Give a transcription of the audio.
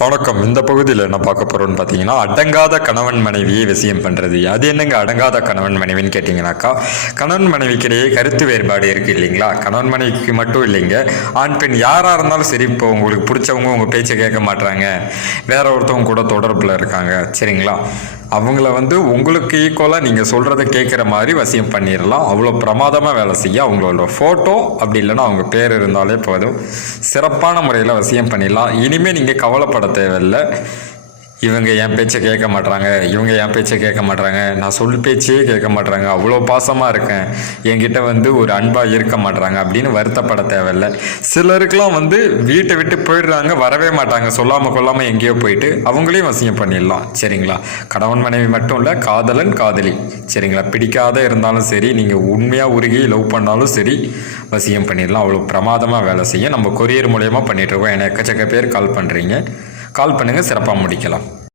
வணக்கம். இந்த பகுதியில் என்ன பார்க்க போகிறோம்னு பார்த்தீங்கன்னா அடங்காத கணவன் மனைவியை விஷயம் பண்ணுறது அது என்னங்க அடங்காத கணவன் மனைவின்னு கேட்டிங்கனாக்கா கணவன் மனைவிக்கிடையே கருத்து வேறுபாடு இருக்குது இல்லைங்களா? கணவன் மனைவிக்கு மட்டும் இல்லைங்க. ஆண் பெண் யாராக இருந்தாலும் சரி இப்போ உங்களுக்கு பிடிச்சவங்க உங்கள் பேச்சை கேட்க மாட்டாங்க வேற ஒருத்தவங்க கூட தொடர்பில் இருக்காங்க. சரிங்களா? அவங்கள வந்து உங்களுக்கு ஈக்குவலாக நீங்கள் சொல்கிறத கேட்குற மாதிரி வசியம் பண்ணிடலாம் அவ்வளோ பிரமாதமாக வேலை செய்ய அவங்களோட ஃபோட்டோ அப்படி இல்லைன்னா அவங்க பேர் இருந்தாலே போதும். சிறப்பான முறையில் வசியம் பண்ணிடலாம் இனிமேல் நீங்கள் கவலைப்பட தேவையில்லை. இவங்க என் பேச்சை கேட்க மாட்றாங்க இவங்க என் பேச்சை கேட்க மாட்றாங்க. நான் சொல் பேச்சையே கேட்க மாட்றாங்க. அவ்வளோ பாசமாக இருக்கேன். என்கிட்ட வந்து ஒரு அன்பாக இருக்க மாட்றாங்க அப்படின்னு வருத்தப்பட தேவையில்லை. சிலருக்கெல்லாம் வந்து வீட்டை விட்டு போயிடுறாங்க வரவே மாட்டாங்க. சொல்லாமல் கொள்ளாமல் எங்கேயோ போயிட்டு அவங்களையும் வசியம் பண்ணிடலாம். சரிங்களா? கணவன் மனைவி மட்டும் இல்லை காதலன் காதலி. சரிங்களா? பிடிக்காத இருந்தாலும் சரி நீங்கள் உண்மையாக உருகி லவ் பண்ணாலும் சரி வசியம் பண்ணிடலாம். அவ்வளோ பிரமாதமாக வேலை செய்யும் நம்ம கொரியர் மூலயமா பண்ணிகிட்ருக்கோம் எனக்கு எக்கச்சக்க பேர் கால் பண்ணுறீங்க கால் பண்ணுங்கள் சிறப்பாக முடிக்கலாம்.